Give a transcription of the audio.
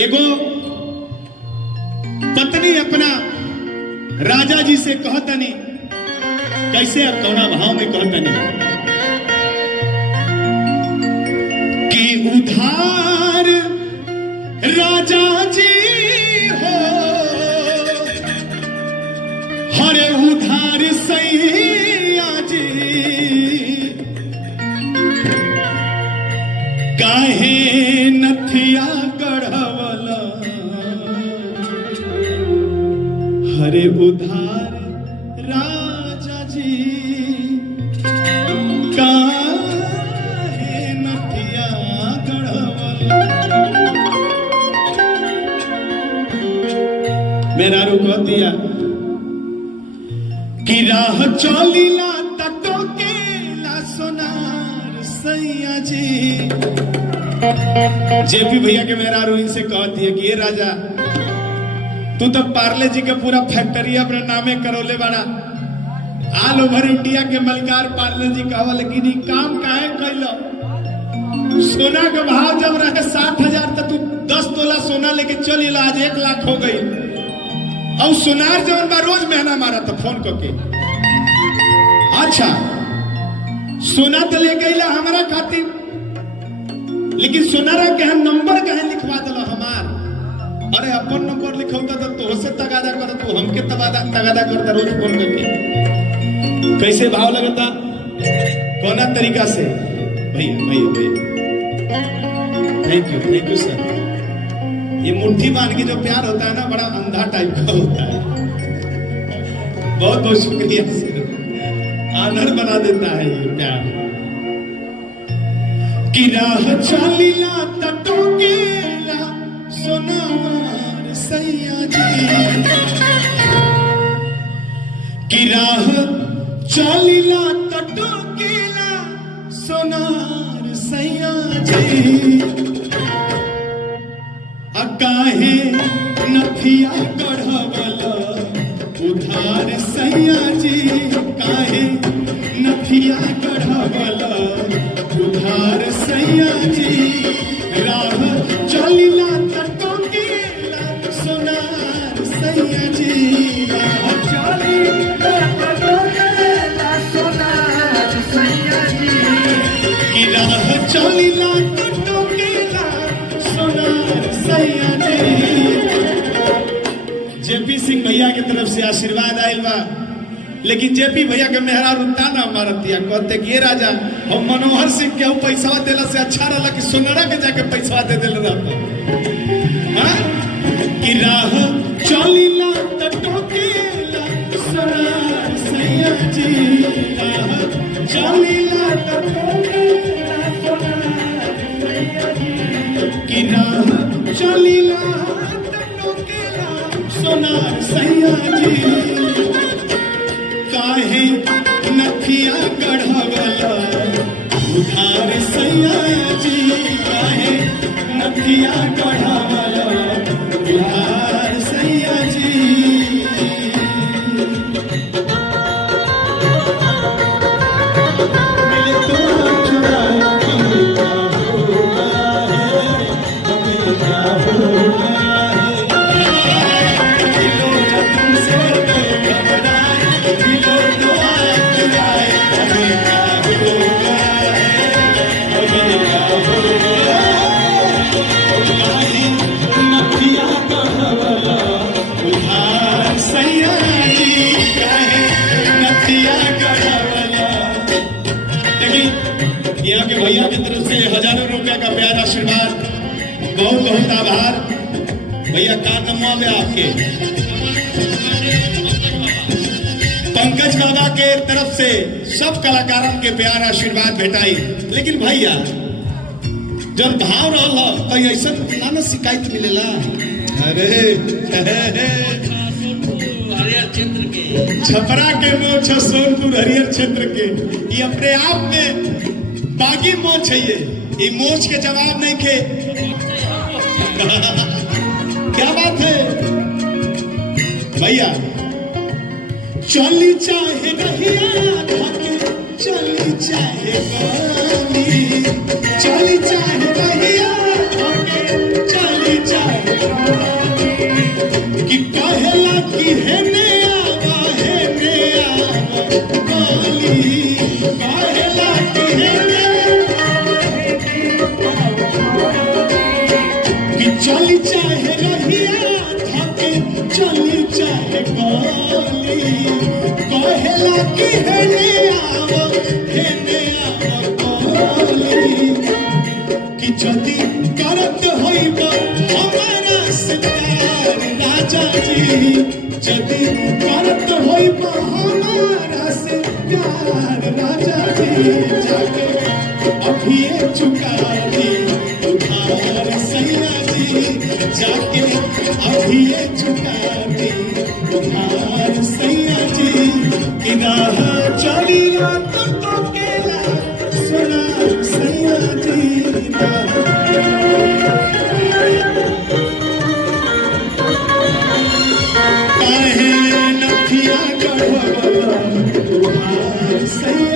एगो पत्नी अपना राजा जी से कहतनी, कैसे और कौना भाव में कहतनी कि उधार राजा जी हो, हरे उधार सैया जी, काहे नथिया गढ़वला, हरे उधार राजा जी, काहे नथिया गढ़वला। मेरा रुक दिया कि राह चौलीला तटो के ला सोनार सैया जी। जेपी भैया के मेरा रू इनसे कहती है कि ये राजा तू तो पार्ले जी का पूरा फैक्ट्री अपने नामे करोले बड़ा, ऑल ओवर इंडिया के मलकार पार्ले जी कहा, लेकिन ये काम काहे कैलो? सोना का भाव जब रहे 60,000 तो तू 10 तोला सोना लेके चल, आज 1 लाख हो गई। और सोनार जवन बा रोज महना मारा था फोन करके। अच्छा सोना तो ले गईला हमारा खातिर, लेकिन सोनारा के हम नंबर कहे लिखवा दिला हमार। अरे अपन नंबर लिखौता तो तोहसे तगादा कर, तू हमके तगादा करता रोज फोन करके। कैसे भाव लगता, कौना तरीका से? भैया थैंक यू सर। ये मुट्ठी बांध के जो प्यार होता है ना, बड़ा अंधा टाइप का होता है। बहुत बहुत शुक्रिया सर, आनंद बना देता है ये प्यार। कि राह चलीला तटो केला सोनार सैया जी, कि राह चलीला तटो केला सोनार सैया जी, काहे नथिया गढ़वला उधार सैया जी, काहे नथिया गढ़वला उधार सैया जी, राह चलीला तटो केला सोनार सैया जी, राह चलीला तटो केला सोनार सैया जी, कि राह चलीला तटो केला सोनार सैया जी। जेपी सिंह भैया की तरफ से आशीर्वाद आयल बा, लेकिन जेपी भैया के मेहरा रुता ना मारतिया, कहते कि राजा हम मनोहर सिंह के पैसा देला से अच्छा रहा कि सोनारा के जाके पैसा दे दिल रहता। कि राह चलीला तटो केला सोनार सैया जी, राह चलीला तटो केला सोनार सैया जी, कि राह चलीला तटो केला सोनार सैया जी, काहे नथिया गढ़वला उधार सैया जी, काहे नथिया गढ़वला उधार सैया जी। मिले तो चुरा के क्या होगा है, हमें क्या होगा है, दिलो जतन से तो घबराए, दिलो दुआ चुराए, हमें क्या होगा है, हमें क्या होगा है, नथिया गढ़वला उधार सैया जी, काहे नथिया गढ़वला। देखिए यहाँ के भैया की तरफ से हजारों रुपया का प्यार आशीर्वाद, बहुत बहुत आभार भैया। का नमवा में आपके पंकज बाबा के तरफ से सब कलाकारों के प्यार आशीर्वाद भेटाई। लेकिन भैया जब भाव रहा कहीं ऐसा ना शिकायत मिलेला। अरे हरियर क्षेत्र के छपरा के मोछ, सोनपुर हरियर क्षेत्र के, ये अपने आप में बागी मोछ है। ये मोछ के जवाब नहीं खे। क्या बात है भैया। चली चाहे नहीं चली चाहे चली चाहे नहीं चली चाहे कि कहेला कि हेने आवा बोली कहेला कि हेने कि चली चाहे रहिया थके चली चाहे गोली कहेला कि हेने आवा गोली कि जदि करत होइब हमारा से प्यार राजा जी जदि करत होइब हमारा से प्यार राजा जी जाके अभिये चुका दी उधार सैया जी जाके अभिये चुका दी उधार सैया जी कि राह चली रात तो केला सुना सैया जी काहे नथिया गढ़वा तुहार सैया